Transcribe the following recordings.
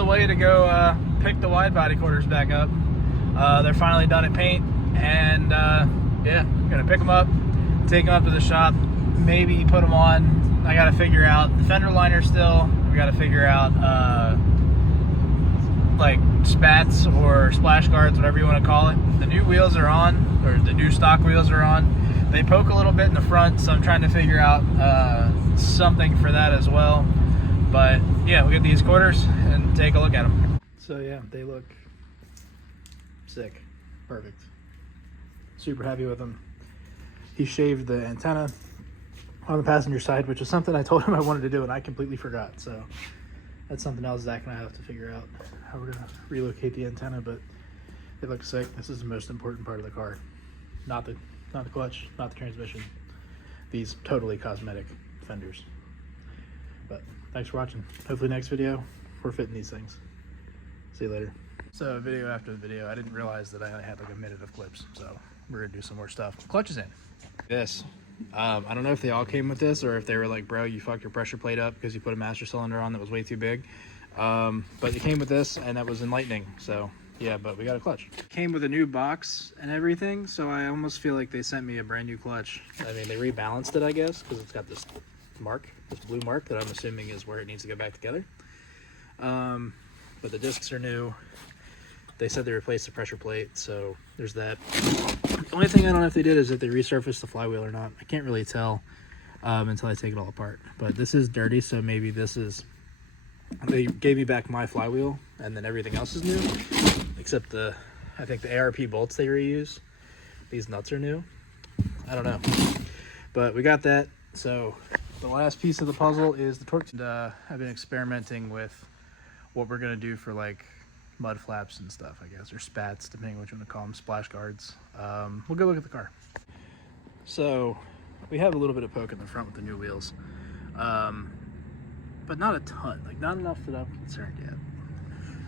the way to go pick the wide body quarters back up. They're finally done at paint, and yeah, gonna pick them up, take them up to the shop, maybe put them on. I gotta figure out the fender liner still. We gotta figure out like spats or splash guards, whatever you want to call it. The new wheels are on, or the new stock wheels are on. They poke a little bit in the front, so I'm trying to figure out something for that as well. But yeah, we'll get these quarters and take a look at them. So yeah, they look sick. Perfect. Super happy with them. He shaved the antenna on the passenger side, which is something I told him I wanted to do and I completely forgot. So that's something else Zach and I have to figure out how we're gonna relocate the antenna, but they look sick. This is the most important part of the car. Not the clutch, not the transmission. These totally cosmetic fenders. But thanks for watching. Hopefully next video, we're fitting these things. See you later. So video after the video, I didn't realize that I had like a minute of clips, so we're gonna do some more stuff. Clutch is in. This, I don't know if they all came with this or if they were like, bro, you fucked your pressure plate up because you put a master cylinder on that was way too big. But it came with this and that was enlightening. So yeah, but we got a clutch. Came with a new box and everything, so I almost feel like they sent me a brand new clutch. I mean, they rebalanced it, I guess, because it's got this mark, this blue mark that I'm assuming is where it needs to go back together. But the discs are new. They said they replaced the pressure plate, so there's that. The only thing I don't know if they did is if they resurfaced the flywheel or not. I can't really tell until I take it all apart. But this is dirty, so maybe this is... They gave me back my flywheel, and then everything else is new, except I think the ARP bolts they reuse. These nuts are new. I don't know. But we got that. So the last piece of the puzzle is the torque. And, I've been experimenting with what we're going to do for like mud flaps and stuff, I guess, or spats, depending on what you want to call them, splash guards. We'll go look at the car. So we have a little bit of poke in the front with the new wheels, but not a ton, like not enough that I'm concerned yet,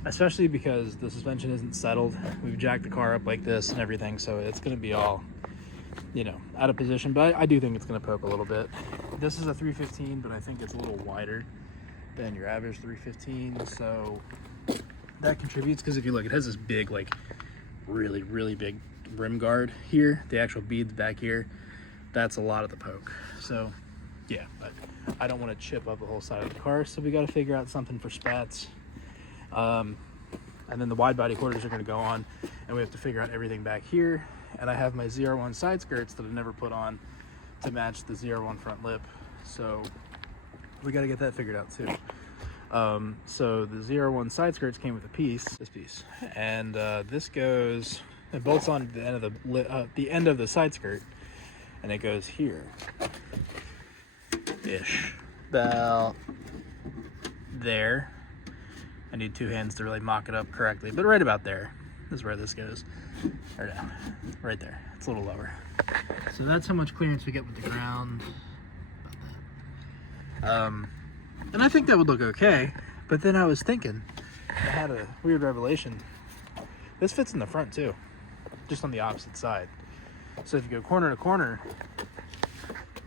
especially because the suspension isn't settled. We've jacked the car up like this and everything, so it's going to be all, you know, out of position, but I do think it's going to poke a little bit. This is a 315, but I think it's a little wider than your average 315, so that contributes, because if you look, it has this big, like really, really big rim guard here. The actual beads back here, that's a lot of the poke. So yeah, but I don't want to chip up the whole side of the car, so we got to figure out something for spats. And then the wide body quarters are going to go on, and we have to figure out everything back here. And I have my Z01 side skirts that I never put on to match the Z01 front lip, so we got to get that figured out too. So the Z01 side skirts came with a piece, this piece, and this goes, it bolts on the end of the end of the side skirt, and it goes here ish, about there. I need two hands to really mock it up correctly, but right about there is where this goes, or down, right there. It's a little lower. So that's how much clearance we get with the ground. About that. And I think that would look okay, but then I was thinking, I had a weird revelation. This fits in the front too, just on the opposite side. So if you go corner to corner,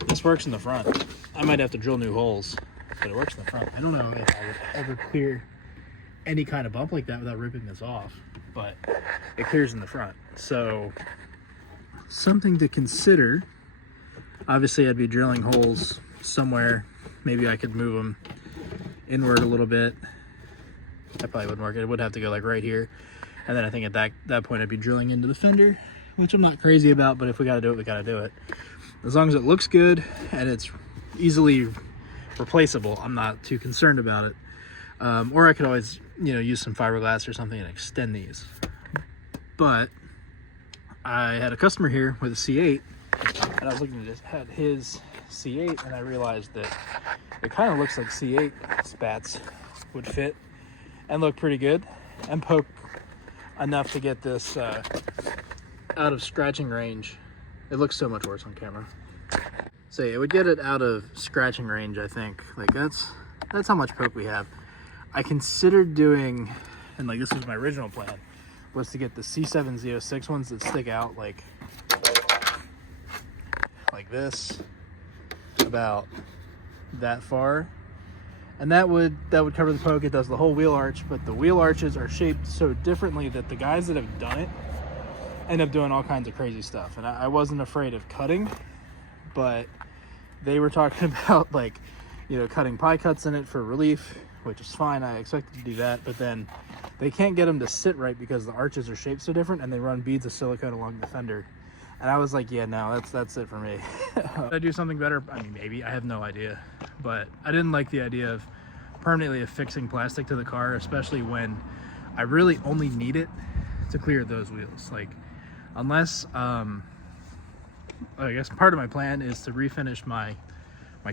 this works in the front. I might have to drill new holes, but it works in the front. I don't know if I would ever clear any kind of bump like that without ripping this off, but it clears in the front. So something to consider. Obviously I'd be drilling holes somewhere. Maybe I could move them inward a little bit. That probably wouldn't work. It would have to go like right here. And then I think at that point I'd be drilling into the fender, which I'm not crazy about, but if we gotta do it, we gotta do it. As long as it looks good and it's easily replaceable, I'm not too concerned about it. Or I could always, you know, use some fiberglass or something and extend these. But I had a customer here with a C8, and I was looking at his C8, and I realized that it kind of looks like C8 spats would fit and look pretty good and poke enough to get this out of scratching range. It looks so much worse on camera. So it would get it out of scratching range, I think. Like that's how much poke we have. I considered doing, and like this was my original plan, was to get the Z06 ones that stick out like this, about that far, and that would cover the poke. It does the whole wheel arch, but the wheel arches are shaped so differently that the guys that have done it end up doing all kinds of crazy stuff. And I wasn't afraid of cutting, but they were talking about, like, you know, cutting pie cuts in it for relief, which is fine. I expected to do that, but then they can't get them to sit right because the arches are shaped so different, and they run beads of silicone along the fender. And I was like, yeah, no, that's it for me. Did I do something better? I mean, maybe. I have no idea. But I didn't like the idea of permanently affixing plastic to the car, especially when I really only need it to clear those wheels. Like, unless, I guess part of my plan is to refinish my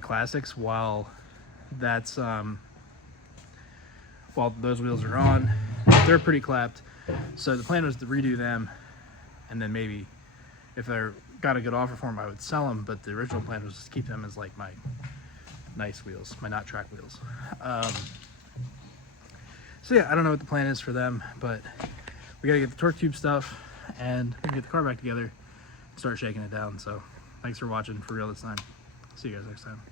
classics while that's, while those wheels are on. They're pretty clapped. So the plan was to redo them, and then maybe if I got a good offer for them, I would sell them, but the original plan was to keep them as like my nice wheels, my not track wheels. So yeah, I don't know what the plan is for them, but we gotta get the torque tube stuff and we can get the car back together and start shaking it down. So thanks for watching For Real this time. See you guys next time.